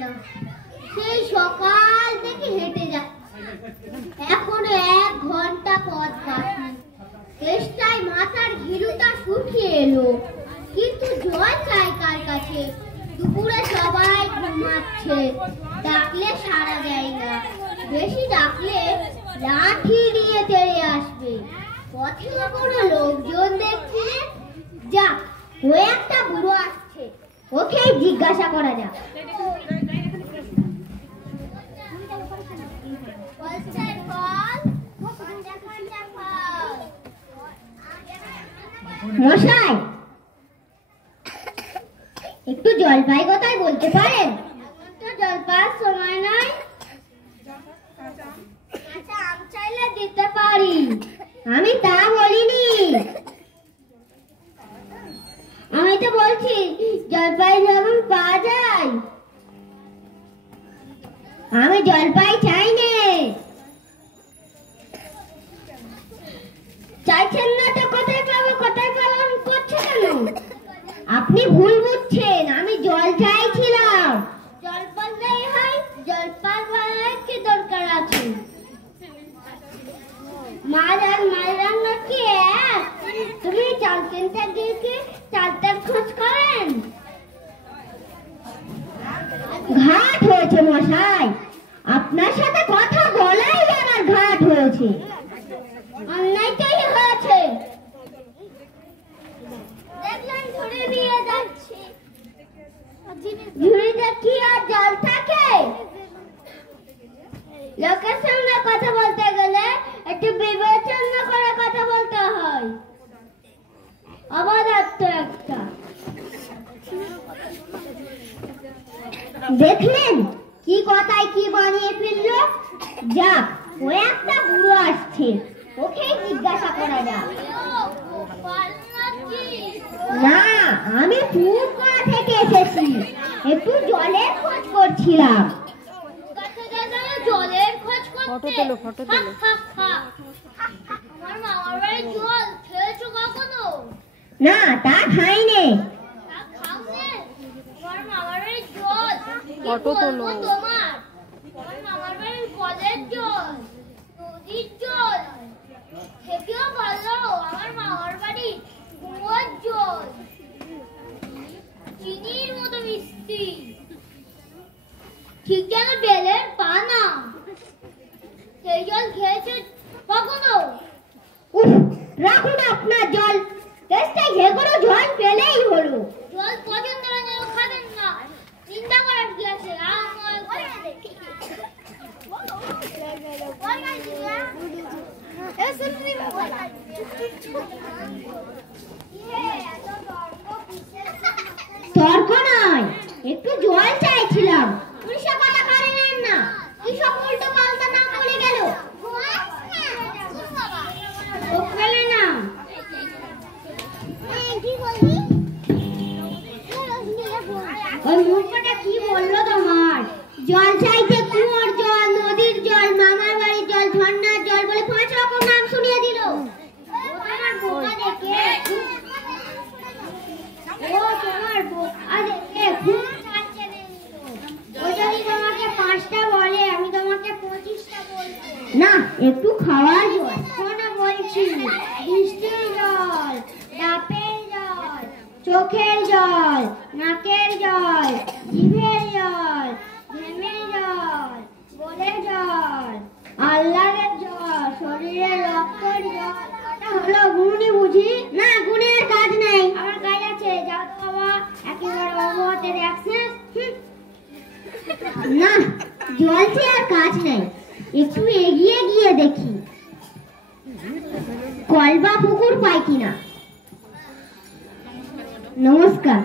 না। সেই সকাল থেকে হেঁটে যাচ্ছি, এখনো 1 ঘন্টা পথ বাকি। চেষ্টায় মাথার ঘিলুটা শুকিয়ে এলো, কিন্তু জল চাই কার কাছে? দুপুরে সবাই ঘুমাচ্ছে, ডাকলে সাড়া দেয় না। বেশি ডাকলে লাঠি নিয়ে তেড়ে আসবে। পথেও কোনো লোকজন দেখছি না। যাক, ও একটা বুড়ো আসছে, ওকে জিজ্ঞাসা করা যাক। মশাই, একটু জলপাই কথাই বলতে পারেন? তো জলপাইয়ের সময় নাই। আচ্ছা, আম চাইলে দিতে পারি। আমি তা বলিনি, আমি তো বলছি জলপাই যখন পাওয়া যায়। আমি জলপাই চাই নে। চাইছেন না তো কোথায় পাবো করছে কেন? আপনি ভুল বুঝছেন, আমি জল চাইছিলাম। জল পাল্লাই হয়, জল পাল্লাই কি দরকার আছে? মাছ আর মাছ রান্না কি এক? তুমি চাল কিনতে গিয়ে কি চালটার খোঁজ করেন? ঘাট হয়েছে মশাই, আপনার সাথে কথা বলাই আমার ঘাট হয়েছে। অন্যায়টাই হয়েছে। দেখলেন ঝুড়ি নিয়ে যাচ্ছি, ঝুড়িতে কি আর জল থাকে? লোকের সঙ্গে কথা বলতে গেলে একটু বিবেচনা করে কথা বলতে হয়। অবাধ্যতা একটা। দেখলেন কি কথায় কি বানিয়ে ফেললো? যাক, ও একটা বুড়ো আসছে, ওকে জিজ্ঞাসা করা যাক। না, আমি পুকুরপাড় থেকে এসেছি, একটু জলের খোঁজ করছিলাম। জলের খোঁজ করতে? ফটো তোলো। আমার মামার বাড়ির জল খেয়েছো কখনো? না, তা খাইনি। তোমার মামার বাড়ির জল ফটো তোলো। তোমার মামার বাড়ির কলের জল, নদীর জল থেকেও ভালো আমার মামার বাড়ির কুয়োর জল, চিনির মতো মিষ্টি, ঠিক যেন বেলের পানা। সেই জল খেয়েছে কখনো? রাখুন আপনার জল, চেষ্টায় যে কোনো জল পেলেই হলো। জল পছন্দ হলে খাবেন না, চিন্তা করার কি আছে? তর্ক নয়, একটু জল চাইছিলাম। পুলিশে কথা করেন না, কি সব উল্টো পাল্টা না বলে গেল। না, ওই মূর্খটা কি বললো তোমার? জল চাইতে কুয়োর জল, নদীর জল, মামার বাড়ির জল, ঝর্ণার জল বলে 5 রকম নাম শুনিয়ে দিল। তোমার বোকা দেখে খুব চাইছে ও। যদি তোমাকে 5টা বলে, আমি তোমাকে 25টা বলবো। না, একটু খাওয়ার জল কোন বলছি? বৃষ্টির জল, ডাবের জল, চোখের জল, নাকের জল, জিভের জল, ঘেমের জল, বলের জল, আল্লাহর জল, শরীরের রক্তের জল। এটা হলো গুণী বুঝি? না, গুণের কাজ নাই। আমার কাজ আছে, যাও তো বাবা, একেবারে অবহতে দেখছিস। না, জল চেয়ে আর কাজ নাই। একটু এগিয়ে গিয়ে দেখি কল বা পুকুর পাই কিনা। নমস্কার।